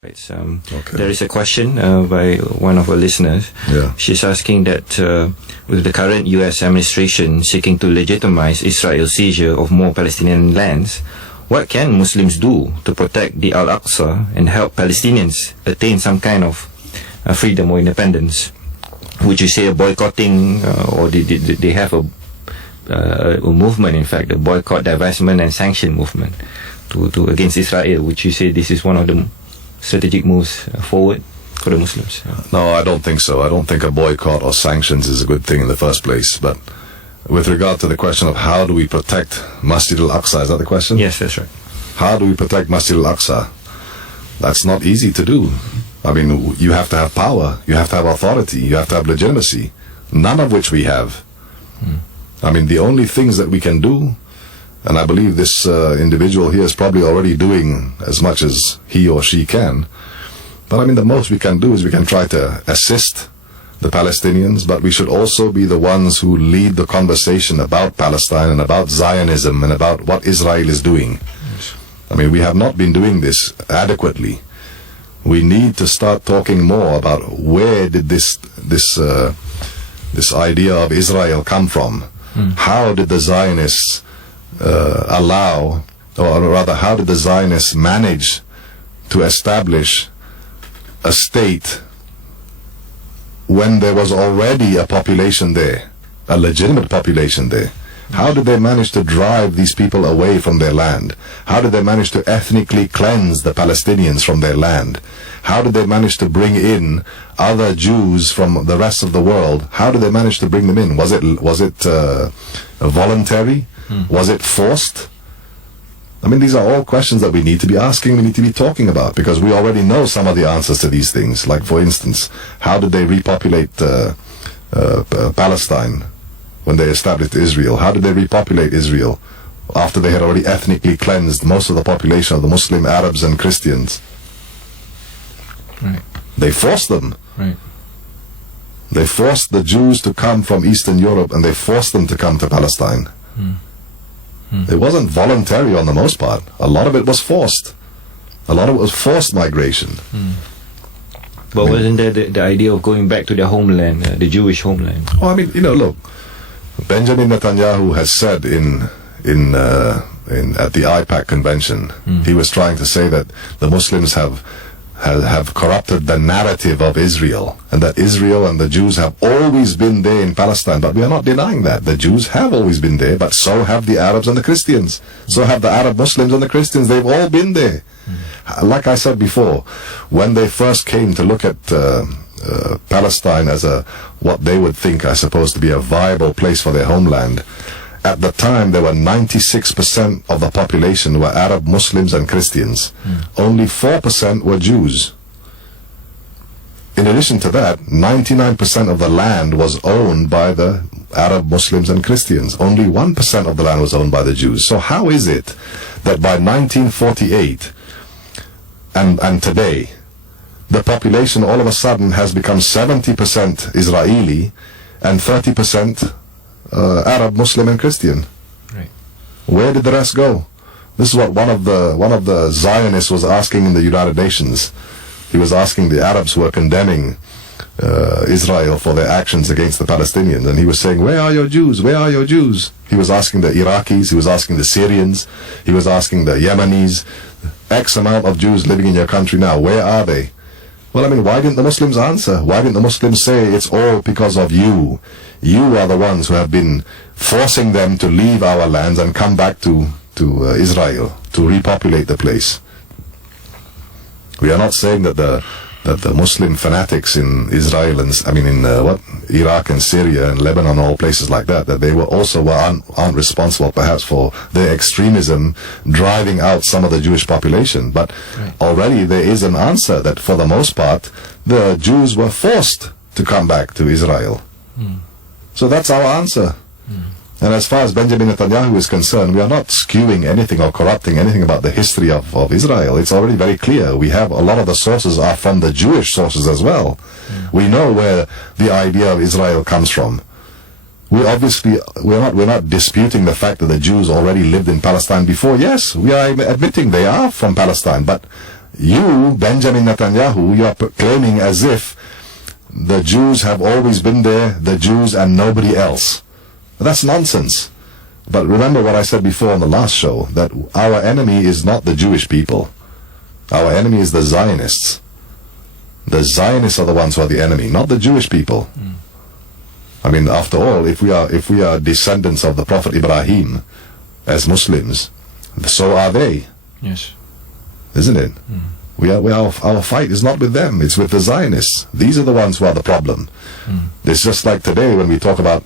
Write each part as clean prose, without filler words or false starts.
There is a question by one of our listeners. Yeah. She's asking that with the current U.S. administration seeking to legitimize Israel's seizure of more Palestinian lands, what can Muslims do to protect the Al-Aqsa and help Palestinians attain some kind of freedom or independence? Would you say a boycotting, or they have a movement, in fact, a boycott, divestment and sanction movement to against Israel? Would you say this is one of the strategic moves forward for the Muslims? No, I don't think so. I don't think a boycott or sanctions is a good thing in the first place. But with regard to the question of how do we protect Masjid al-Aqsa, is that the question? Yes, that's right. How do we protect Masjid al-Aqsa? That's not easy to do. I mean, you have to have power, you have to have authority, you have to have legitimacy, none of which we have. I mean, the only things that we can do, and I believe this individual here is probably already doing as much as he or she can, but I mean, the most we can do is we can try to assist the Palestinians, but we should also be the ones who lead the conversation about Palestine and about Zionism and about what Israel is doing. I mean, we have not been doing this adequately. We need to start talking more about where did this idea of Israel come from? How did the Zionists allow, or rather, how did the Zionists manage to establish a state when there was already a population there, a legitimate population there? How did they manage to drive these people away from their land? How did they manage to ethnically cleanse the Palestinians from their land? How did they manage to bring in other Jews from the rest of the world? How did they manage to bring them in? Was it voluntary? Was it forced? I mean, these are all questions that we need to be asking, we need to be talking about, because we already know some of the answers to these things. Like, for instance, how did they repopulate Palestine when they established Israel? How did they repopulate Israel after they had already ethnically cleansed most of the population of the Muslim Arabs and Christians? Right. They forced them. Right. They forced the Jews to come from Eastern Europe, and they forced them to come to Palestine. It wasn't voluntary on the most part. A lot of it was forced. A lot of it was forced migration. But wasn't there the idea of going back to their homeland, the Jewish homeland? Oh, I mean, look, Benjamin Netanyahu has said at the AIPAC convention, he was trying to say that the Muslims have corrupted the narrative of Israel, and that Israel and the Jews have always been there in Palestine. But we are not denying that. The Jews have always been there, but so have the Arabs and the Christians. So have the Arab Muslims and the Christians. They've all been there. Like I said before, when they first came to look at Palestine as what they would think, I suppose, to be a viable place for their homeland, at the time there were 96% of the population were Arab Muslims and Christians. Only 4% were Jews. In addition to that, 99% of the land was owned by the Arab Muslims and Christians. Only 1% of the land was owned by the Jews. So how is it that by 1948 and today, the population all of a sudden has become 70% Israeli and 30% Arab, Muslim, and Christian? Right. Where did the rest go? This is what one of the Zionists was asking in the United Nations. He was asking the Arabs who were condemning Israel for their actions against the Palestinians, and he was saying, "Where are your Jews? Where are your Jews?" He was asking the Iraqis, he was asking the Syrians, he was asking the Yemenis, X amount of Jews living in your country now, where are they? Well, I mean, why didn't the Muslims answer? Why didn't the Muslims say it's all because of you? You are the ones who have been forcing them to leave our lands and come back to Israel to repopulate the place. We are not saying that the Muslim fanatics in Israel and Iraq and Syria and Lebanon, all places like that they were also aren't responsible perhaps for their extremism driving out some of the Jewish population. But already there is an answer that for the most part the Jews were forced to come back to Israel. So that's our answer. And as far as Benjamin Netanyahu is concerned, we are not skewing anything or corrupting anything about the history of Israel. It's already very clear. We have a lot of the sources are from the Jewish sources as well. We know where the idea of Israel comes from. We're not disputing the fact that the Jews already lived in Palestine before. Yes, we are admitting they are from Palestine, but You, Benjamin Netanyahu, you are claiming as if the Jews have always been there, the Jews and nobody else. That's nonsense. But remember what I said before on the last show, that our enemy is not the Jewish people. Our enemy is the Zionists. The Zionists are the ones who are the enemy, not the Jewish people. I mean, after all, if we are descendants of the Prophet Ibrahim as Muslims, so are they. Yes. Isn't it? Our fight is not with them, it's with the Zionists. These are the ones who are the problem. It's just like today when we talk about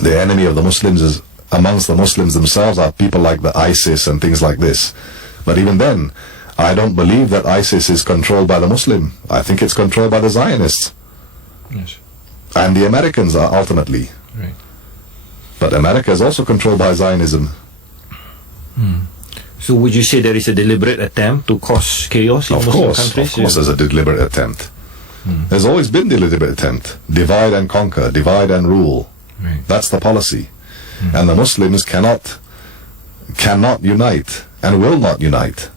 the enemy of the Muslims is amongst the Muslims themselves are people like the ISIS and things like this. But even then, I don't believe that ISIS is controlled by the Muslim. I think it's controlled by the Zionists. Yes. And the Americans are ultimately. Right. But America is also controlled by Zionism. So would you say there is a deliberate attempt to cause chaos in Muslim countries? Of course there's a deliberate attempt. There's always been the deliberate attempt. Divide and conquer, divide and rule. Right. That's the policy. And the Muslims cannot unite and will not unite.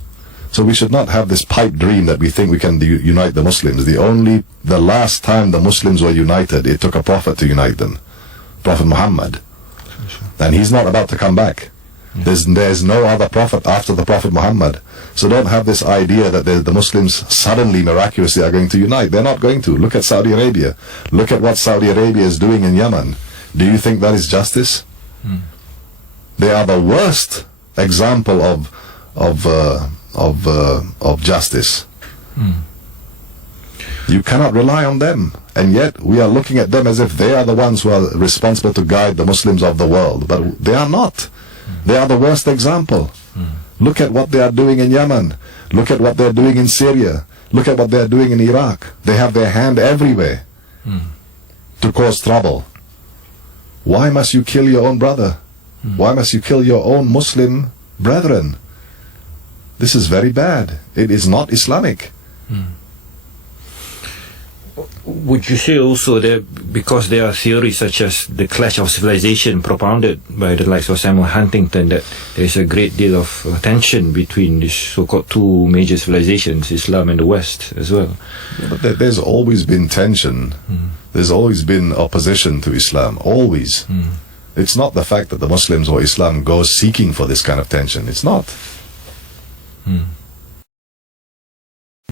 So we should not have this pipe dream that we think we can unite the Muslims. The last time the Muslims were united, it took a prophet to unite them. Prophet Muhammad. And he's not about to come back. There's no other prophet after the Prophet Muhammad. So don't have this idea that the Muslims suddenly, miraculously are going to unite. They're not going to. Look at Saudi Arabia. Look at what Saudi Arabia is doing in Yemen. Do you think that is justice? They are the worst example of justice. You cannot rely on them, and yet we are looking at them as if they are the ones who are responsible to guide the Muslims of the world, but they are not. They are the worst example. Look at what they are doing in Yemen. Look at what they are doing in Syria. Look at what they are doing in Iraq. They have their hand everywhere to cause trouble. Why must you kill your own brother? Why must you kill your own Muslim brethren? This is very bad. It is not Islamic. Would you say also that because there are theories such as the clash of civilization propounded by the likes of Samuel Huntington, that there is a great deal of tension between these so-called two major civilizations, Islam and the West as well? But there's always been tension. There's always been opposition to Islam. Always. It's not the fact that the Muslims or Islam goes seeking for this kind of tension. It's not.